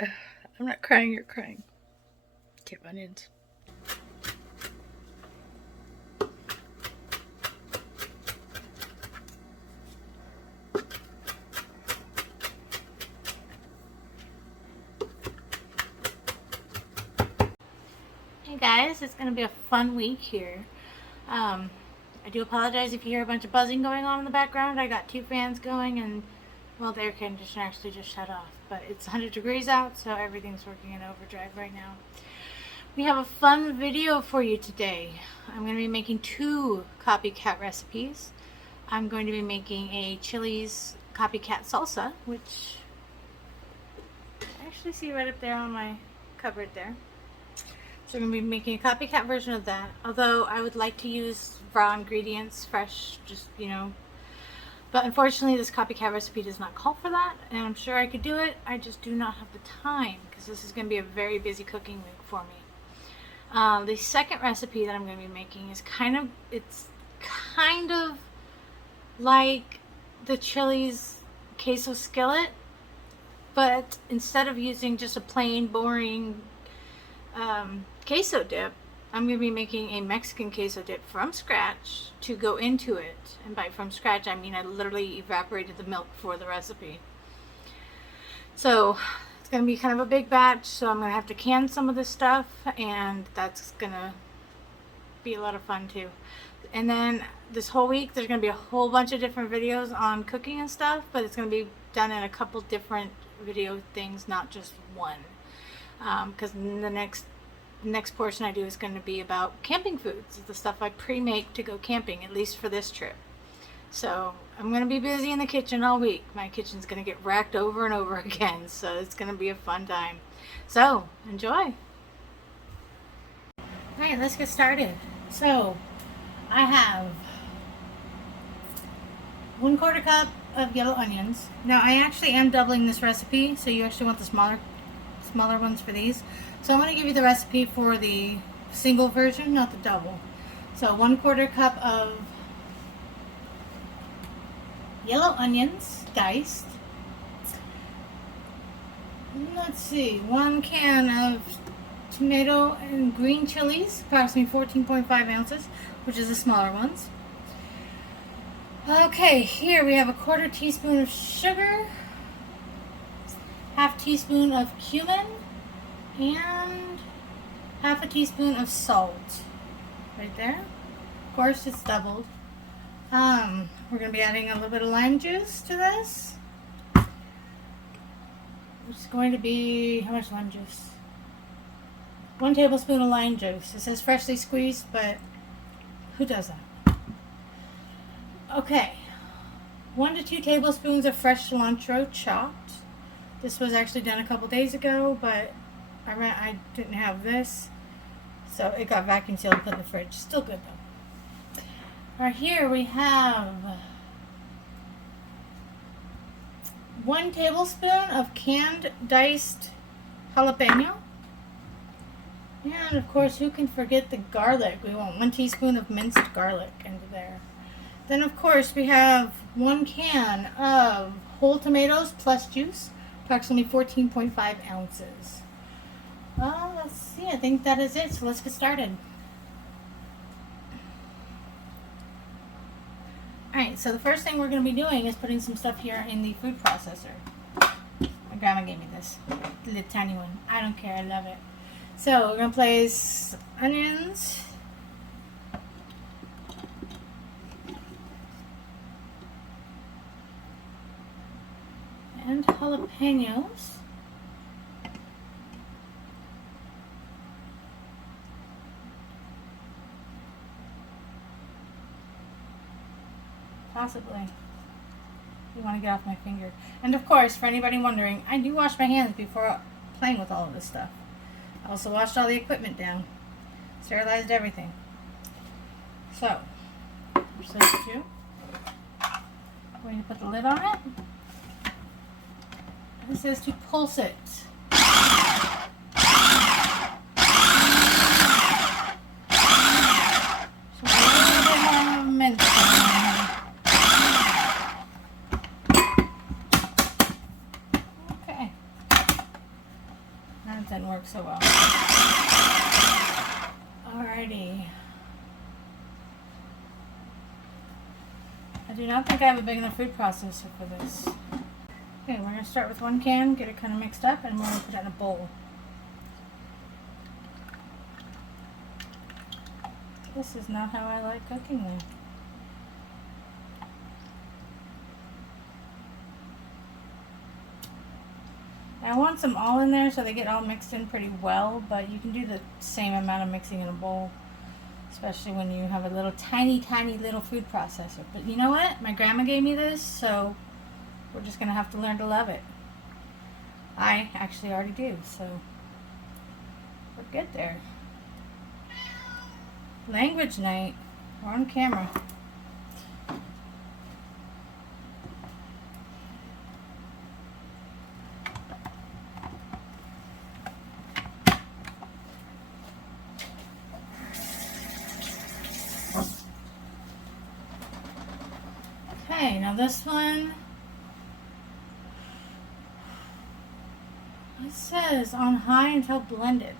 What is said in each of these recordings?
I'm not crying, you're crying. Get onions. Hey guys, it's going to be a fun week here. I do apologize if you hear a bunch of buzzing going on in the background. I got 2 fans going and, well, the air conditioner actually just shut off. But it's 100 degrees out, so everything's working in overdrive right now. We have a fun video for you today. I'm going to be making 2 copycat recipes. I'm going to be making a Chili's copycat salsa, which I actually see right up there on my cupboard there. So I'm going to be making a copycat version of that. Although I would like to use raw ingredients, fresh, just, you know. But unfortunately this copycat recipe does not call for that. And I'm sure I could do it. I just do not have the time. Because this is going to be a very busy cooking week for me. The second recipe that I'm going to be making is kind of like the Chili's Queso Skillet. But instead of using just a plain, boring queso dip, I'm going to be making a Mexican queso dip from scratch to go into it. And by from scratch, I mean I literally evaporated the milk for the recipe. So it's going to be kind of a big batch, so I'm going to have to can some of this stuff, and that's going to be a lot of fun too. And then this whole week there's going to be a whole bunch of different videos on cooking and stuff, but it's going to be done in a couple different video things, not just one. Because the next portion I do is going to be about camping foods, the stuff I pre-make to go camping, at least for this trip. So I'm going to be busy in the kitchen all week. My kitchen's going to get racked over and over again, so it's going to be a fun time. So enjoy. Alright, let's get started. So I have 1/4 cup of yellow onions. Now I actually am doubling this recipe, so you actually want the smaller ones for these. So I'm going to give you the recipe for the single version, not the double. So 1/4 cup of yellow onions, diced. Let's see, 1 can of tomato and green chilies, approximately 14.5 ounces, which is the smaller ones. Okay, here we have a 1/4 teaspoon of sugar, 1/2 teaspoon of cumin, and 1/2 teaspoon of salt. Right there. Of course, it's doubled. We're going to be adding a little bit of lime juice to this. It's going to be, how much lime juice? 1 tablespoon of lime juice. It says freshly squeezed, but who does that? Okay. 1 to 2 tablespoons of fresh cilantro chopped. This was actually done a couple days ago, but I didn't have this, so it got vacuum sealed and put in the fridge. Still good though. Right here we have 1 tablespoon of canned diced jalapeno. And of course, who can forget the garlic? We want 1 teaspoon of minced garlic into there. Then of course we have 1 can of whole tomatoes plus juice, approximately 14.5 ounces. Let's see, I think that is it, so let's get started. Alright, so the first thing we're going to be doing is putting some stuff here in the food processor. My grandma gave me this, the little tiny one. I don't care, I love it. So we're going to place onions, and jalapenos. Possibly. You want to get off my finger. And of course, for anybody wondering, I do wash my hands before playing with all of this stuff. I also washed all the equipment down. Sterilized everything. So, there's those 2. We're going to put the lid on it. This says to pulse it. So a little bit more movement. Okay. That didn't work so well. Alrighty. I do not think I have a big enough food processor for this. Okay, we're going to start with one can, get it kind of mixed up, and we're going to put it in a bowl. This is not how I like cooking though. I want them all in there so they get all mixed in pretty well, but you can do the same amount of mixing in a bowl, especially when you have a little tiny little food processor. But you know what? My grandma gave me this, so we're just going to have to learn to love it. I actually already do, so we're good there. Language night. We're on camera. Okay, now this one, it says on high until blended.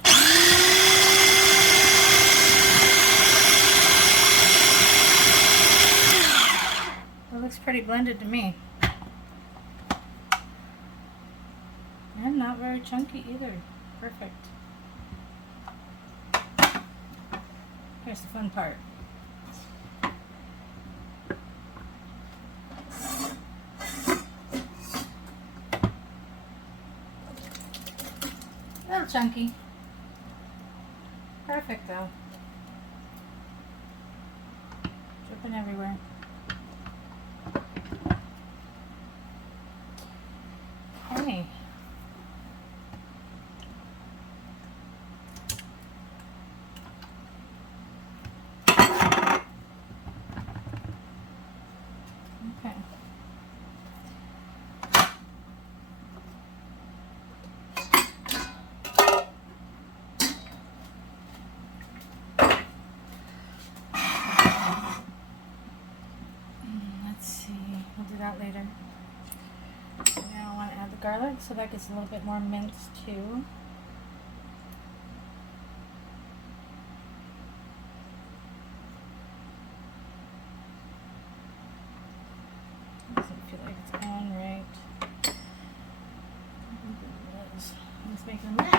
It looks pretty blended to me. And not very chunky either. Perfect. Here's the fun part. A little chunky. Perfect though. Dripping everywhere. Okay. Okay. Let's see. We'll do that later. Now I want to add the garlic so that gets a little bit more minced too. Doesn't feel like it's on right. I think it is. It's making a mess.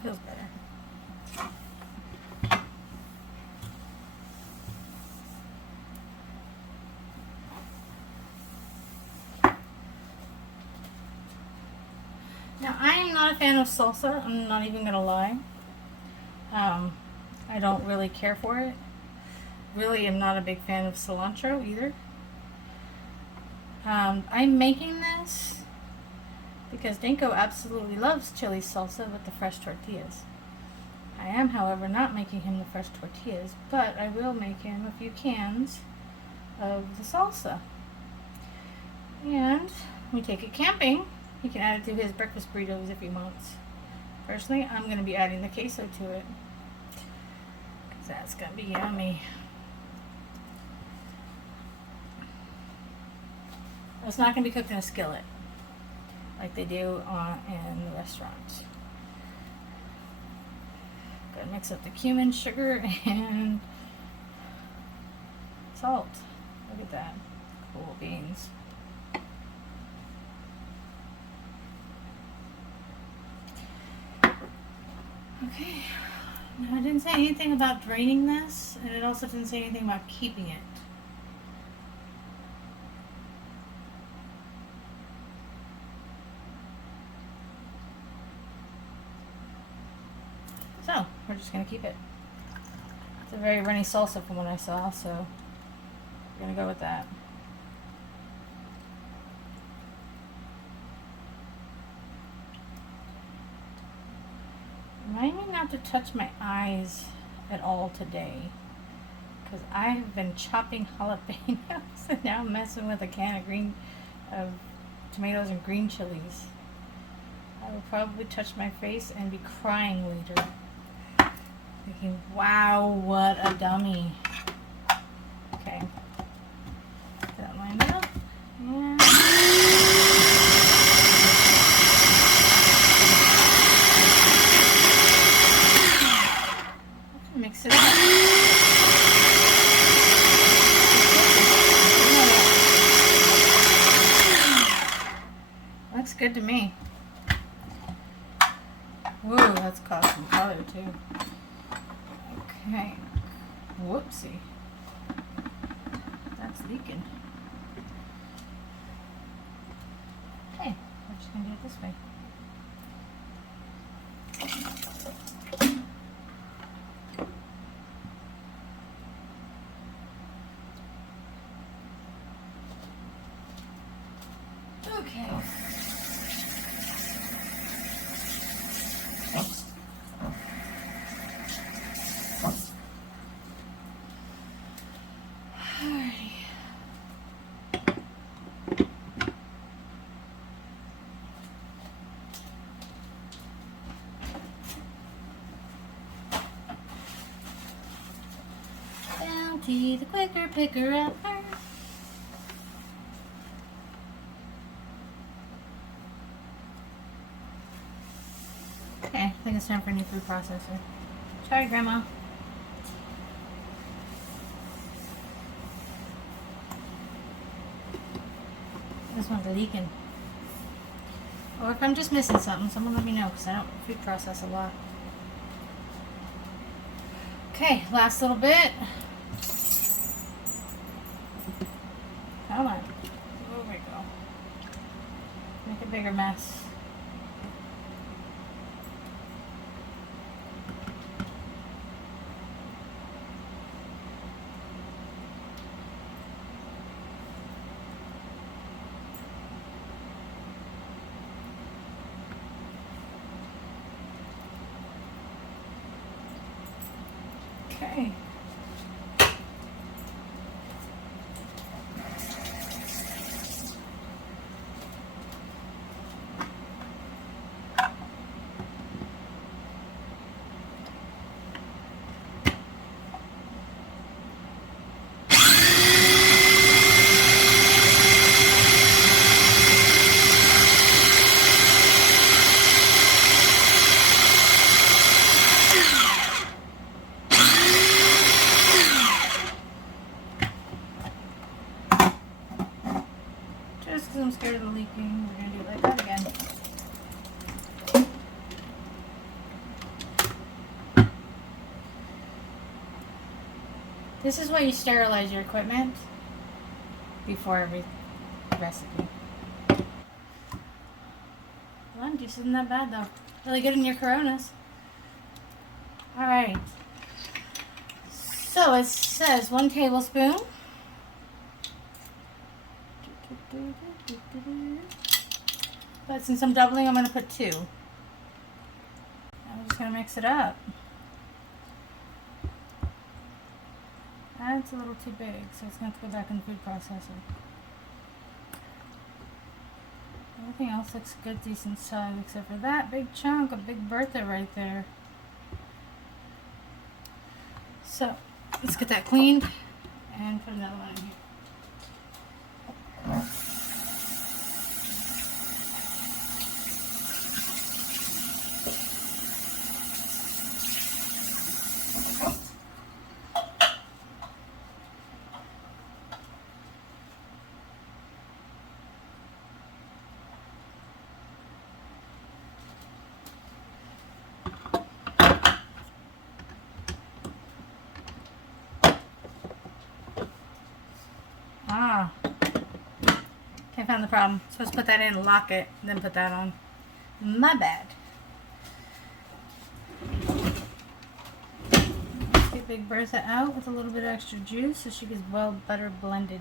Feels better. Now I am not a fan of salsa, I'm not even gonna lie. I don't really care for it. Really am not a big fan of cilantro either. I'm making this because Dinko absolutely loves chili salsa with the fresh tortillas. I am, however, not making him the fresh tortillas, but I will make him a few cans of the salsa. And we take it camping. He can add it to his breakfast burritos if he wants. Personally, I'm going to be adding the queso to it, because that's going to be yummy. It's not going to be cooked in a skillet like they do in the restaurants. Gotta mix up the cumin, sugar, and salt. Look at that. Cool beans. Okay. Now I didn't say anything about draining this, and it also didn't say anything about keeping it. So, we're just going to keep it. It's a very runny salsa from what I saw, so we're going to go with that. Remind me not to touch my eyes at all today because I've been chopping jalapenos and now I'm messing with a can of tomatoes and green chilies. I will probably touch my face and be crying later. Thinking, wow, what a dummy. Okay. Put that in my mouth. And mix it up. Looks good to me. Whoa, that's caused some color too. Okay. Whoopsie. That's leaking. Okay, we're just gonna do it this way. Okay. Alrighty. Bounty, the quicker picker upper. Okay, I think it's time for a new food processor. Sorry, Grandma. This one's leaking. Or if I'm just missing something, someone let me know because I don't food process a lot. Okay, last little bit. Come on. There we go. Make a bigger mess. Okay. Just because I'm scared of the leaking, we're going to do it like that again. This is why you sterilize your equipment before every recipe. Lime juice isn't that bad though. Really good in your Coronas. Alright. So it says 1 tablespoon. But since I'm doubling, I'm going to put 2. I'm just going to mix it up. That's a little too big, so it's going to have to go back in the food processor. Everything else looks good, decent size, except for that big chunk, a big Bertha right there. So, let's get that cleaned and put another one in here. Ah. Okay, found the problem. Supposed to put that in, lock it, then put that on. My bad. Get Big Bertha out with a little bit of extra juice so she gets well better blended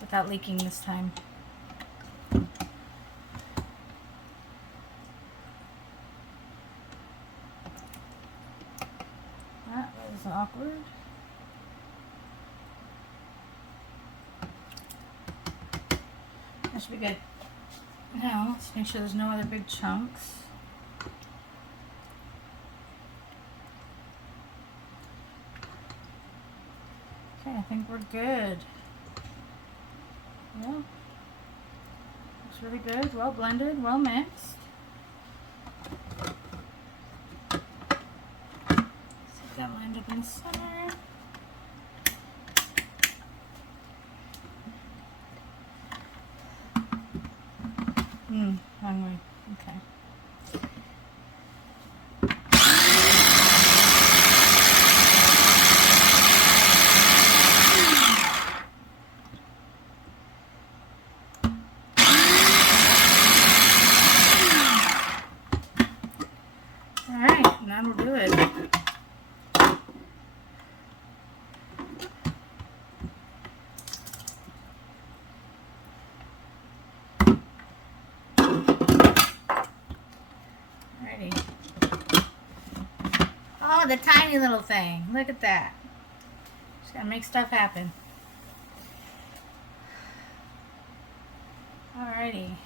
without leaking this time. This is awkward. That should be good. Now, let's make sure there's no other big chunks. Okay, I think we're good. Yeah. Looks really good. Well blended, well mixed. See that lined up in the center. Wrong way. Okay. Alright, that'll do it. Oh, the tiny little thing. Look at that. Just gotta make stuff happen. Alrighty.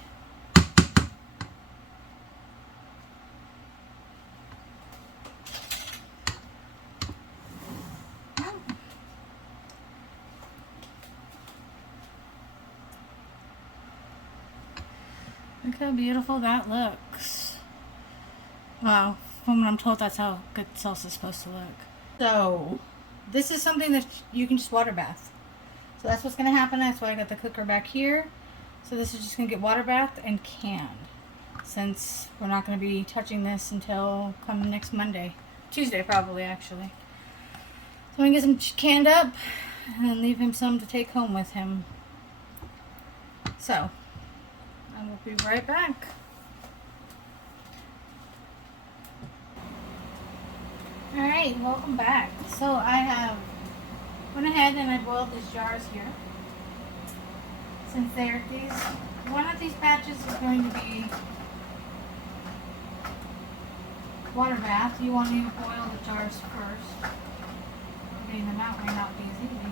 Look how beautiful that looks. Wow. From what I'm told, that's how good salsa is supposed to look. So, this is something that you can just water bath. So that's what's going to happen. That's why I got the cooker back here. So this is just going to get water bathed and canned. Since we're not going to be touching this until come next Monday. Tuesday probably, actually. So I'm going to get some canned up and then leave him some to take home with him. So, I will be right back. Alright, welcome back. So I have went ahead and I boiled these jars here. Since they're one of these batches is going to be water bath. You want to boil the jars first. Getting them out may not be as easy.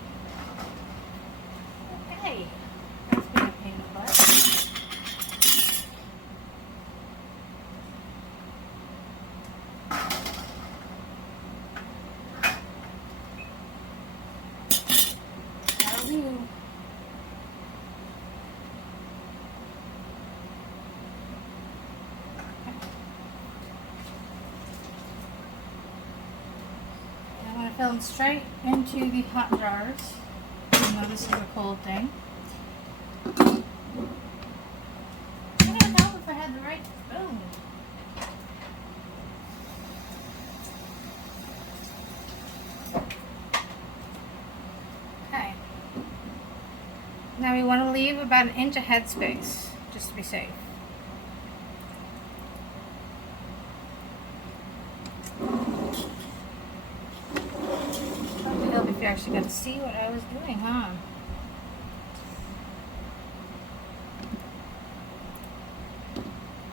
Okay, that's been a pain in the butt. Fill them straight into the hot jars, even though this is a cold thing. I don't know if I had the right spoon. Okay. Now we want to leave about an inch of headspace, just to be safe. You actually got to see what I was doing, huh?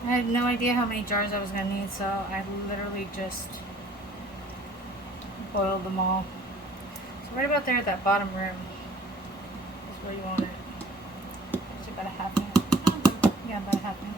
I had no idea how many jars I was going to need, so I literally just boiled them all. So right about there at that bottom rim is where you want it. It's about a half inch. Yeah, about a half inch.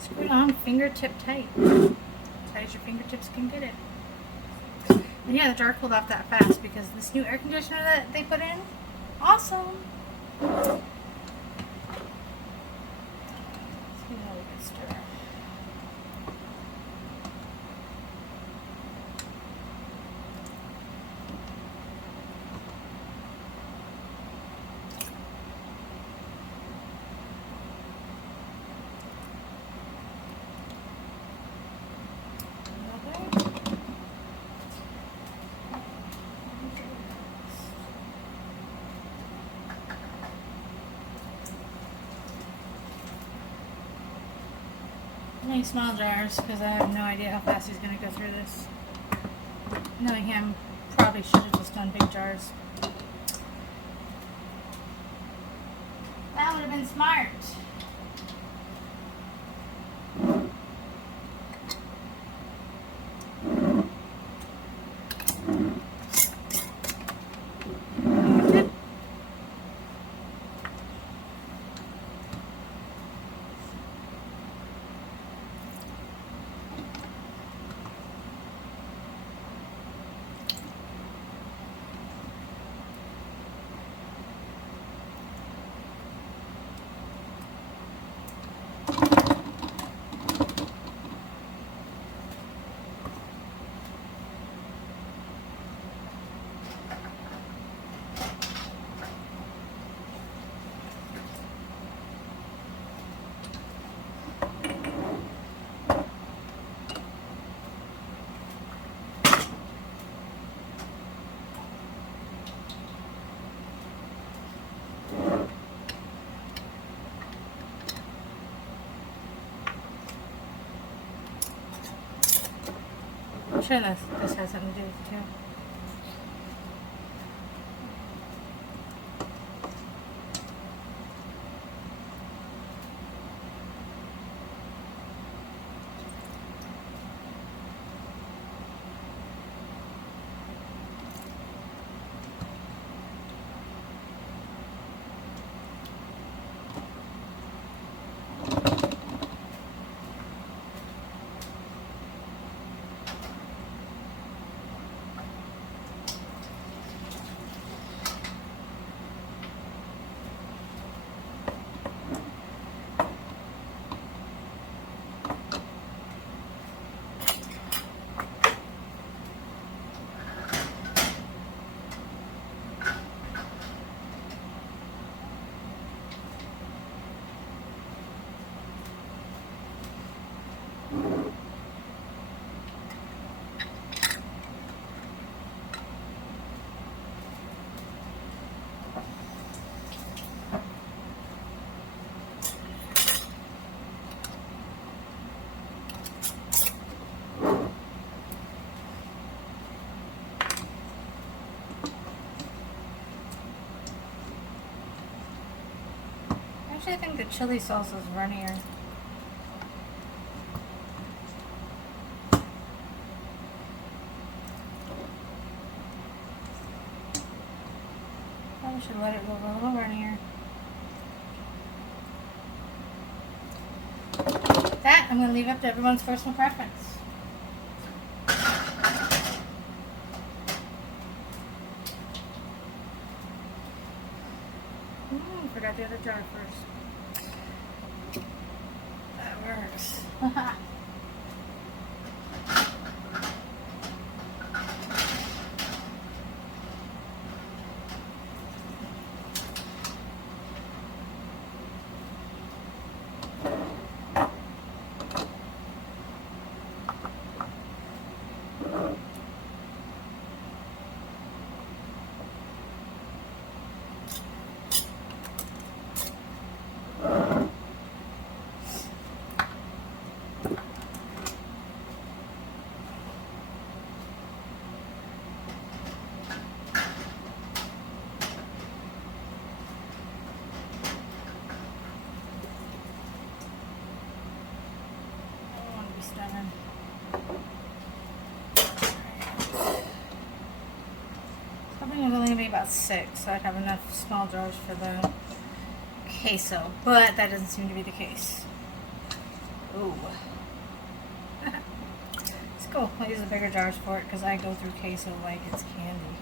Screw it on fingertip tight. As tight as your fingertips can get it. And yeah, the jar cooled off that fast because this new air conditioner that they put in, awesome. Let's give it a good stir. doing small jars because I have no idea how fast he's going to go through this. Knowing him, probably should have just done big jars. That would have been smart. I'm sure this has something to do with it too. Actually, I think the chili salsa is runnier. Probably should let it go a little runnier. That I'm going to leave up to everyone's personal preference. Forgot the other jar first. That works. Probably only going to be about 6, so I'd have enough small jars for the queso, but that doesn't seem to be the case. Ooh. It's cool. I'll use the bigger jars for it because I go through queso like it's candy.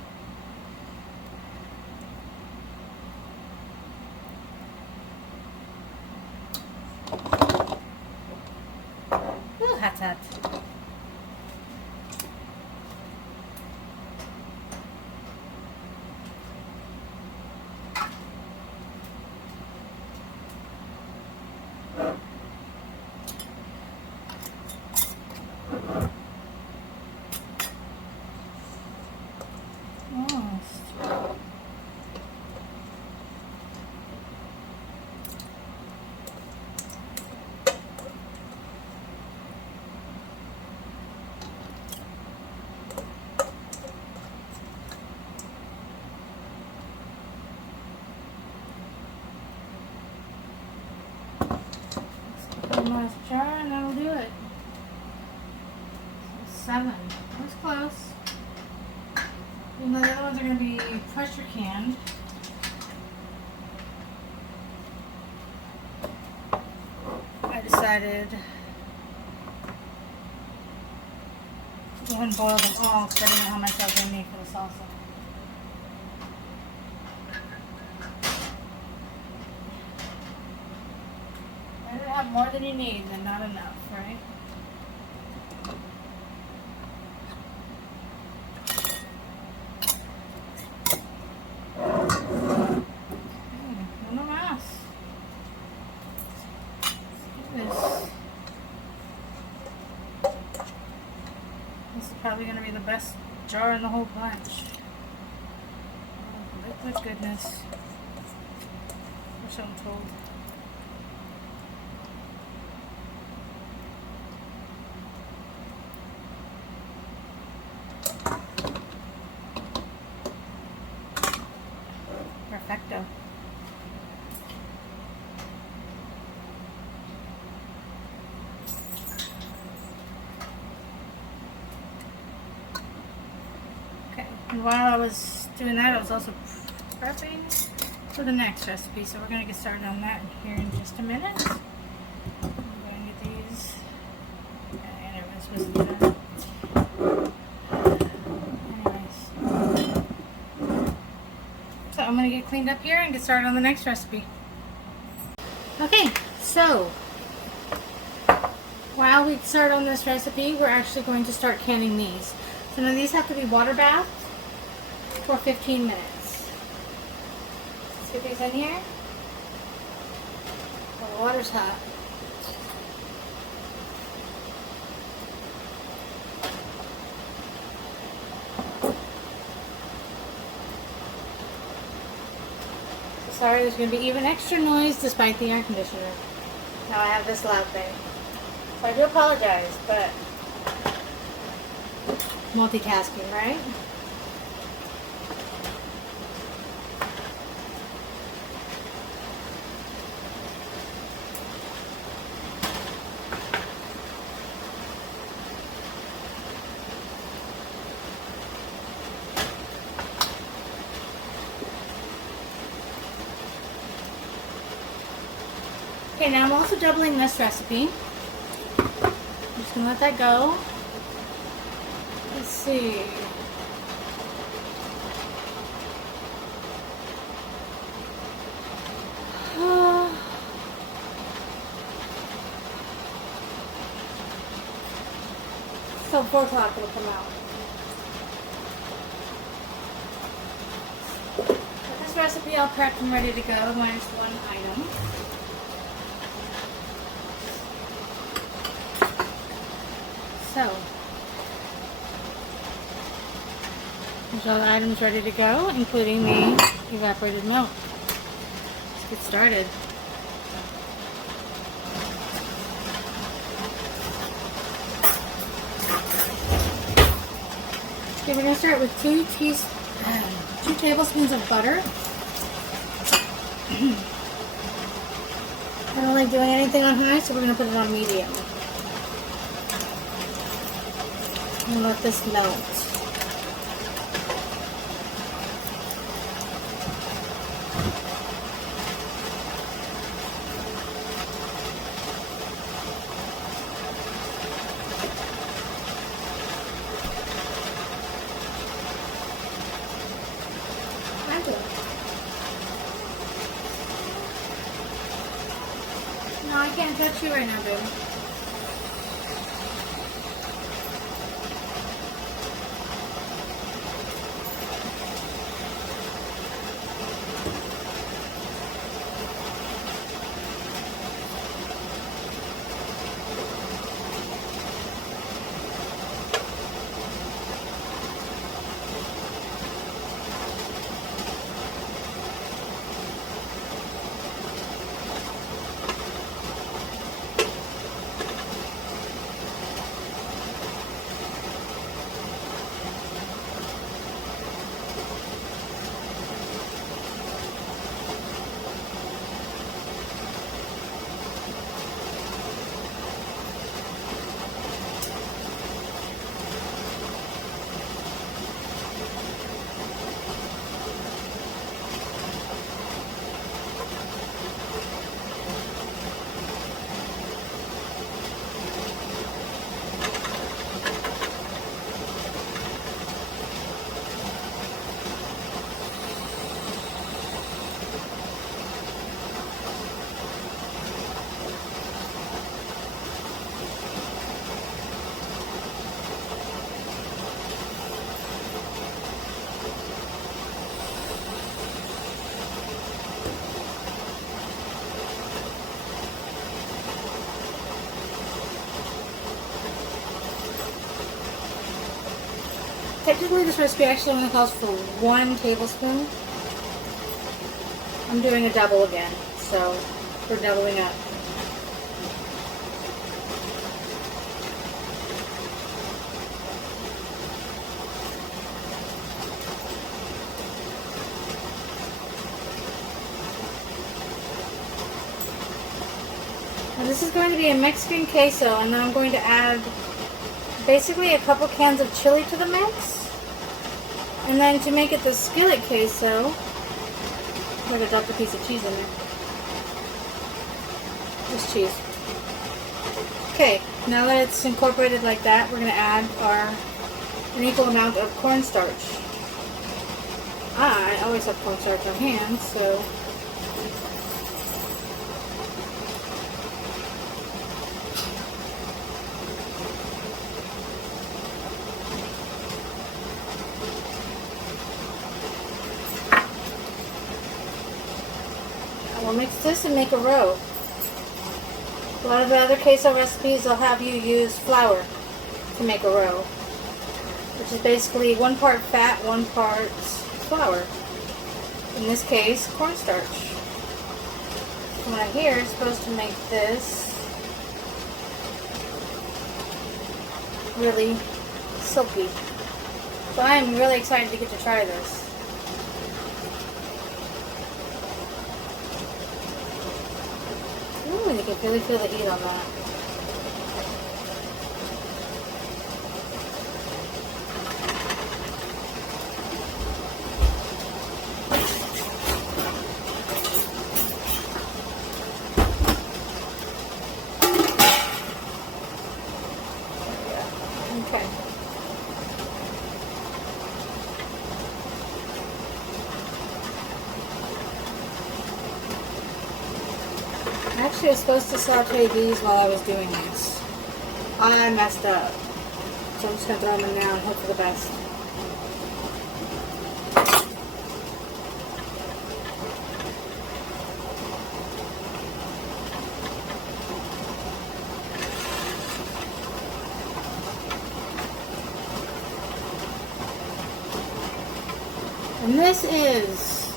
Ooh, hot, hot. last jar and that'll do it. So 7. That was close. Even though the other ones are going to be pressure canned. I decided to go ahead and boil them all because I didn't know how much I was going to need for the salsa. Better to have more than you need than not enough, right? This is probably going to be the best jar in the whole bunch. Oh, liquid goodness. Wish I'm told. Perfecto. And while I was doing that, I was also prepping for the next recipe. So we're going to get started on that here in just a minute. I'm going to get these. Okay, everyone's supposed to do that. Anyways. So I'm going to get cleaned up here and get started on the next recipe. Okay, so while we start on this recipe, we're actually going to start canning these. So now these have to be water bathed for 15 minutes. Let's get these in here. Oh, the water's hot. So sorry, there's going to be even extra noise despite the air conditioner. Now I have this loud thing. So I do apologize, but multitasking, right? Okay, now I'm also doubling this recipe. I'm just going to let that go. Let's see. So 4 o'clock it'll come out. With this recipe all prepped and ready to go, minus one item. So, there's all the items ready to go, including the evaporated milk. Let's get started. Okay, we're going to start with 2 tablespoons of butter. I don't like doing anything on high, so we're going to put it on medium. And let this melt. No, I can't touch you right now, baby. Technically this recipe actually only calls for 1 tablespoon. I'm doing a double again, so we're doubling up. And this is going to be a Mexican queso, and then I'm going to add basically a couple cans of chili to the mix. And then to make it the skillet queso, I'm going to drop a piece of cheese in there. Just cheese. Okay, now that it's incorporated like that, we're going to add an equal amount of cornstarch. I always have cornstarch on hand, so we'll mix this and make a roux. A lot of the other queso recipes will have you use flour to make a roux, which is basically 1 part fat, 1 part flour. In this case, cornstarch. Right here is supposed to make this really silky. So I am really excited to get to try this. Ooh, and you can really feel the heat on that. Okay. Actually, I was supposed to saute these while I was doing this. I messed up. So I'm just going to throw them in now and hope for the best. And this is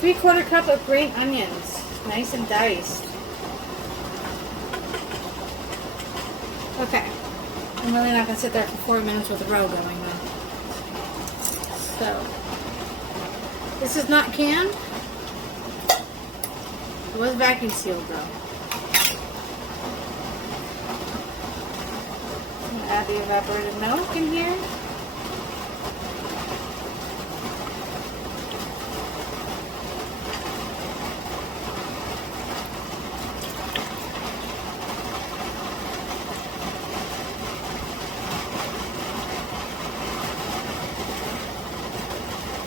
3/4 cup of green onions, nice and diced. Okay, I'm really not going to sit there for 4 minutes with the roux going though. So, this is not canned. It was vacuum sealed though. I'm going to add the evaporated milk in here.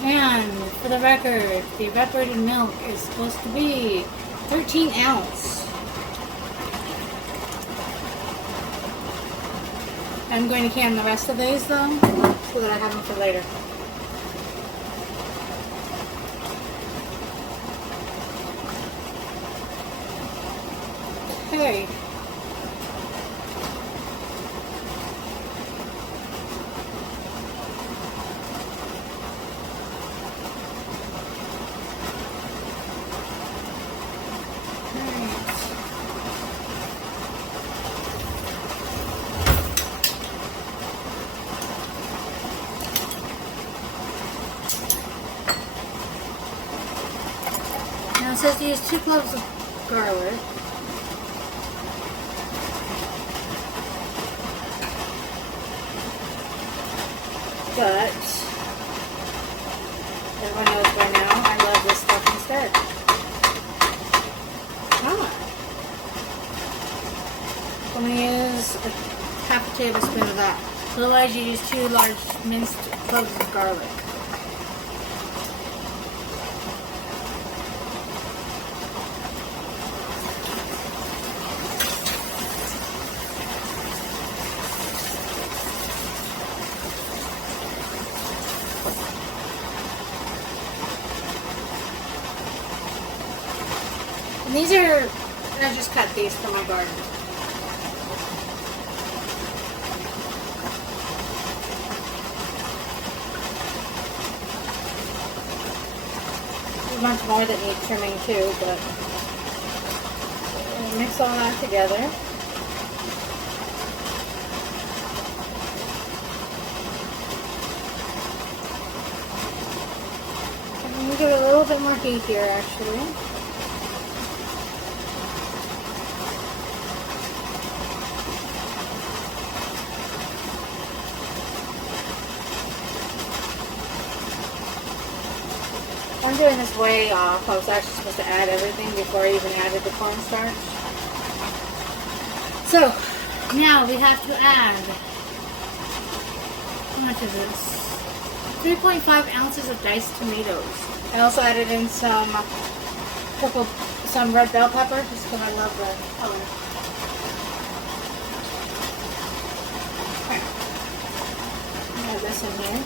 And for the record, the evaporated milk is supposed to be 13 ounce. I'm going to can the rest of these though, so that I have them for later. Okay. It says to use 2 cloves of garlic. But everyone knows by now I love this stuff instead. I'm going to use half a tablespoon of that. Otherwise you use 2 large minced cloves of garlic. And these are, I just cut these from my garden. a bunch more that need trimming too, but mix all that together. I'm going to give it a little bit more heat here actually. I'm doing this way off. I was actually supposed to add everything before I even added the cornstarch. So, now we have to add, how much is this? 3.5 ounces of diced tomatoes. I also added in some red bell pepper, just because I love the color. Okay. Add this in here.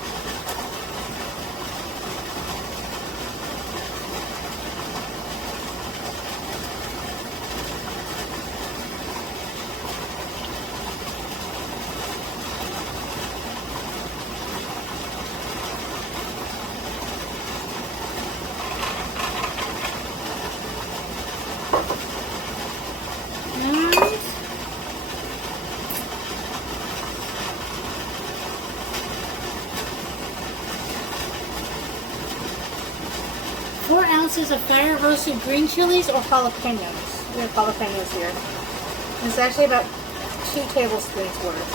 Of fire roasted green chilies or jalapenos. We have jalapenos here. It's actually about 2 tablespoons worth.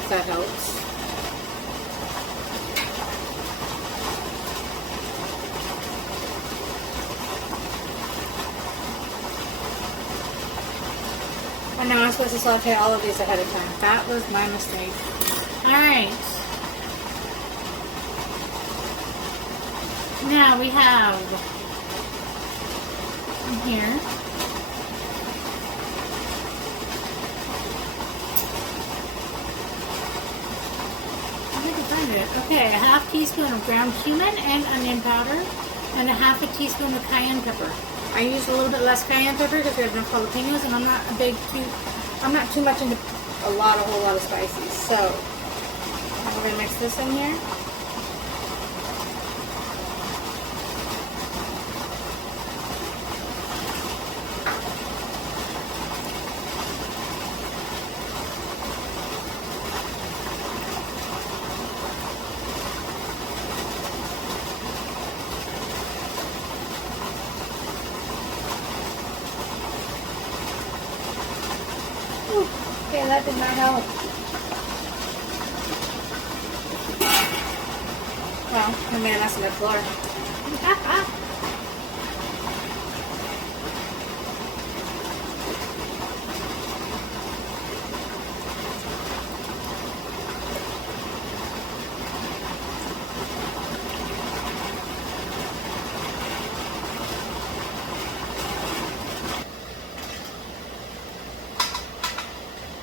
If that helps. I know I'm supposed to saute all of these ahead of time. That was my mistake. Alright. Now we have in here I think I can find it. Okay, a half teaspoon of ground cumin and onion powder, and a half a teaspoon of cayenne pepper. I used a little bit less cayenne pepper because we have enough jalapenos, and I'm not too much into a whole lot of spices. So I'm gonna mix this in here. Okay, that did not help. Well, I made a mess on the floor.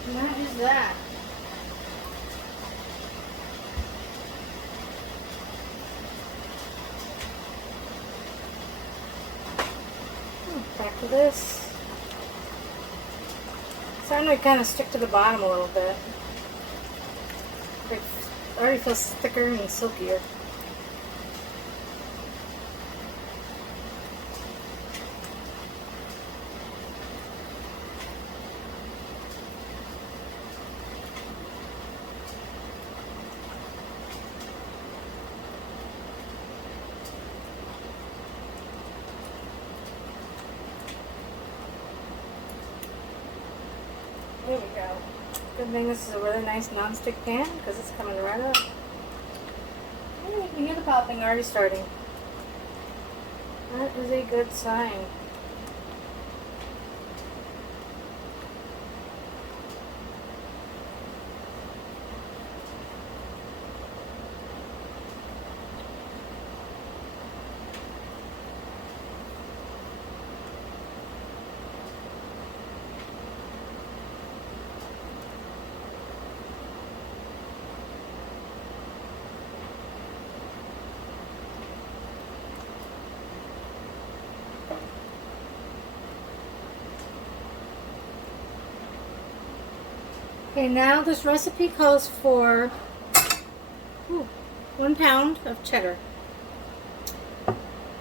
What is that? Back to this. It's starting to kind of stick to the bottom a little bit. It already feels thicker and silkier. There we go. Good thing this is a really nice non-stick pan because it's coming right up. Oh, you can hear the popping already starting. That is a good sign. Okay, now this recipe calls for 1 pound of cheddar.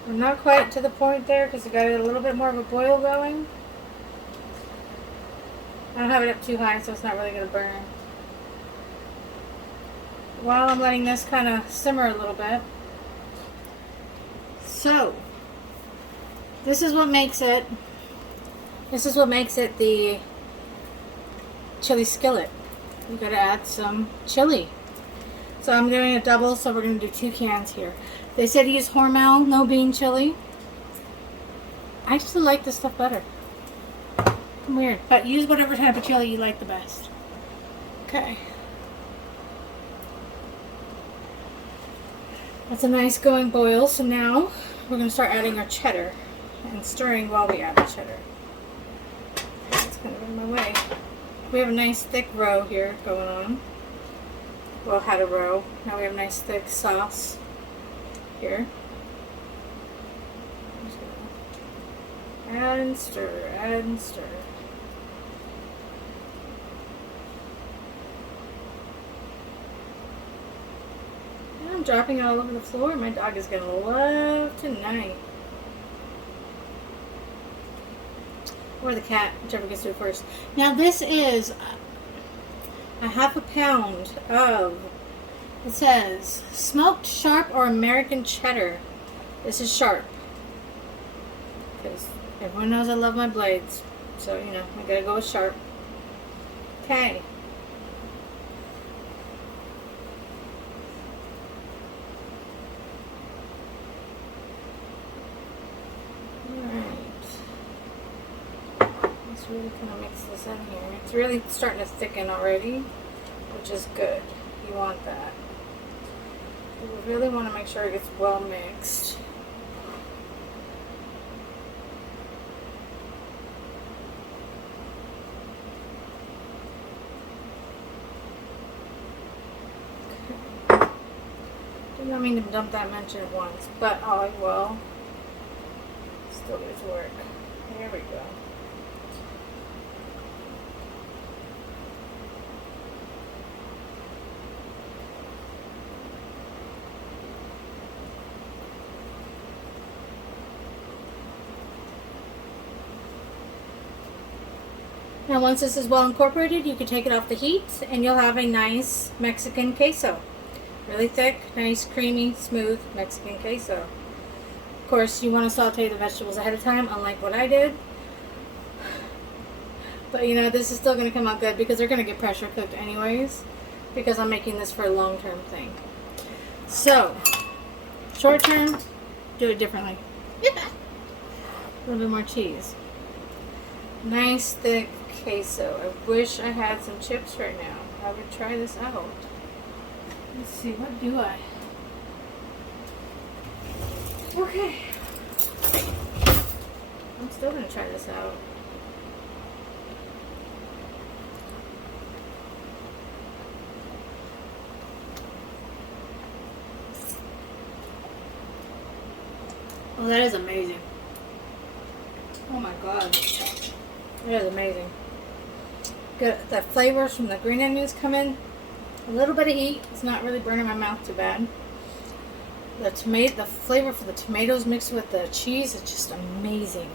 We're not quite to the point there because we got a little bit more of a boil going. I don't have it up too high, so it's not really going to burn. While I'm letting this kind of simmer a little bit. So, this is what makes it the chili skillet. You got to add some chili. So I'm doing a double, so we're going to do 2 cans here. They said use Hormel, no bean chili. I actually like this stuff better. Weird, but use whatever type of chili you like the best. Okay. That's a nice going boil, so now we're going to start adding our cheddar and stirring while we add the cheddar. It's kind of in my way. We have a nice thick roe here going on. Well, had a roe. Now we have a nice thick sauce here. Just gonna add and stir, add and stir. And I'm dropping it all over the floor. My dog is gonna love tonight. Or the cat, whichever gets to it first. Now this is a half a pound of, it says, smoked sharp or American cheddar. This is sharp. Because everyone knows I love my blades. So, you know, I gotta go with sharp. Okay. Really kind of mix this in here. It's really starting to thicken already, which is good. You want that. We really want to make sure it gets well mixed. Okay. Did not mean to dump that much at once, but I will. Still get it to work. There we go. Now once this is well incorporated, you can take it off the heat and you'll have a nice Mexican queso. Really thick, nice, creamy, smooth Mexican queso. Of course, you want to saute the vegetables ahead of time, unlike what I did. But you know, this is still going to come out good because they're going to get pressure cooked anyways, because I'm making this for a long-term thing. So, short term, do it differently. A little bit more cheese. Nice, thick queso. I wish I had some chips right now. I would try this out. Let's see, what do I? Okay. I'm still going to try this out. Oh, that is amazing. Oh my god. That is amazing. Good. The flavors from the green onions come in. A little bit of heat. It's not really burning my mouth too bad. The flavor for the tomatoes mixed with the cheese is just amazing.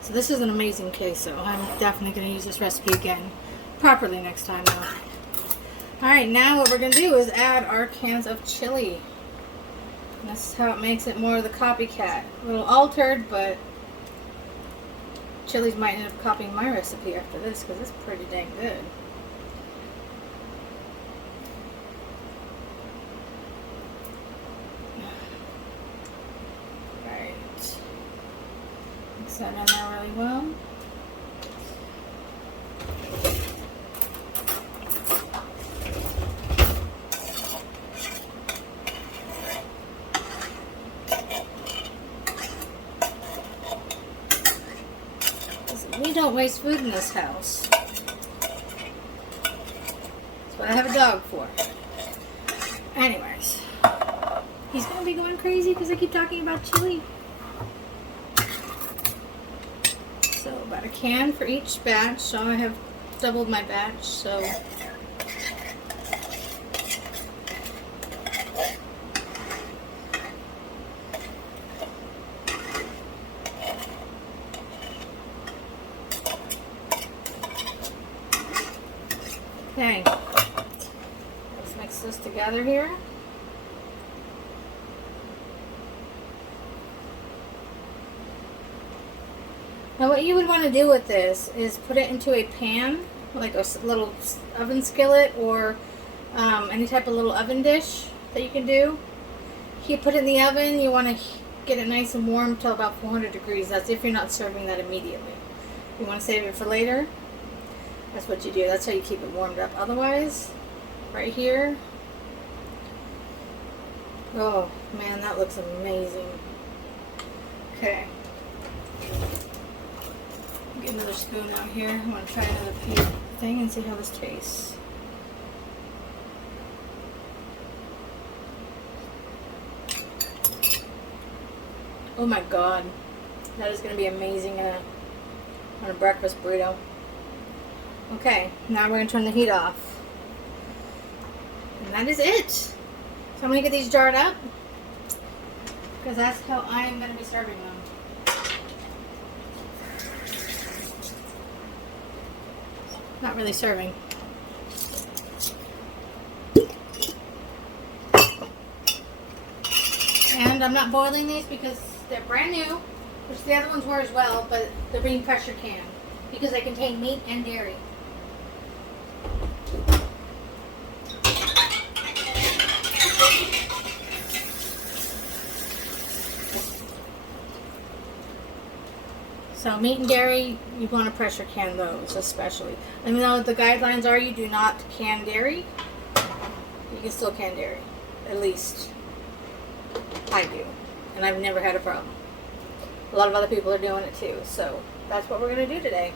So this is an amazing queso. I'm definitely going to use this recipe again. Properly next time though. Alright, now what we're going to do is add our cans of chili. And this is how it makes it more of the copycat. A little altered, but Chili's might end up copying my recipe after this because it's pretty dang good. Right. Mix that in there really well. We don't waste food in this house. That's what I have a dog for. Anyways, he's going to be going crazy because I keep talking about chili. So about a can for each batch. So I have doubled my batch. So Okay, let's mix this together here. Now what you would want to do with this is put it into a pan, like a little oven skillet or any type of little oven dish that you can do. You put it in the oven, you want to get it nice and warm till about 400 degrees. That's if you're not serving that immediately. You want to save it for later. That's what you do. That's how you keep it warmed up. Otherwise, right here. Oh man, that looks amazing. Okay. Get another spoon out here. I'm going to try another thing and see how this tastes. Oh my god. That is going to be amazing on a breakfast burrito. Okay, now we're going to turn the heat off. And that is it. So I'm going to get these jarred up because that's how I'm going to be serving them. Not really serving. And I'm not boiling these because they're brand new, which the other ones were as well, but they're being pressure canned because they contain meat and dairy. So meat and dairy, you want to pressure can those especially. Even though the guidelines are you do not can dairy, you can still can dairy. At least I do. And I've never had a problem. A lot of other people are doing it too. So that's what we're going to do today.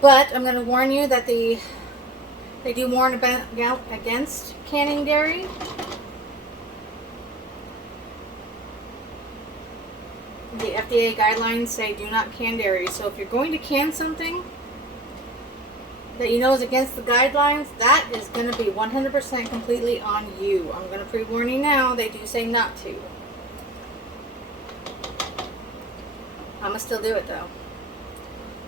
But I'm going to warn you that they do warn against canning dairy. The FDA guidelines say do not can dairy. So if you're going to can something that you know is against the guidelines, that is going to be 100% completely on you. I'm going to pre-warn you now. They do say not to. I'm going to still do it though.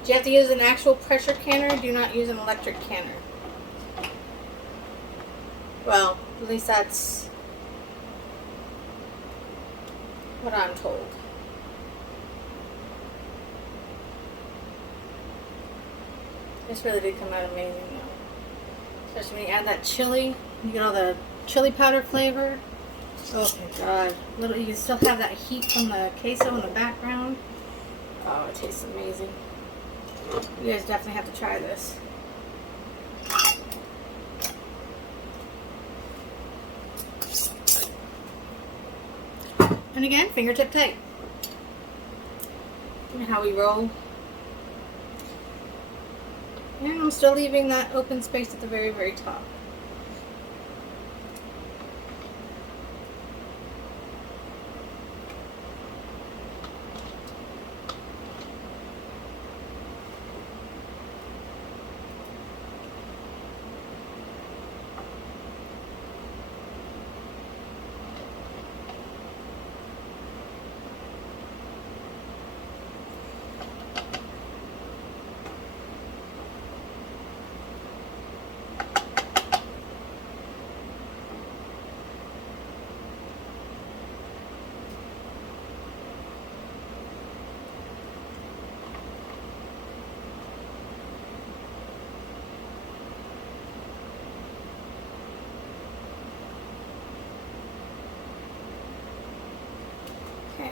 Do you have to use an actual pressure canner? Do not use an electric canner. Well, at least that's what I'm told. This really did come out amazing though. Especially when you add that chili. You get all the chili powder flavor. Oh my god. You can still have that heat from the queso in the background. Oh, it tastes amazing. You guys definitely have to try this. And again, fingertip tight. And how we roll. And I'm still leaving that open space at the very, very top. Okay.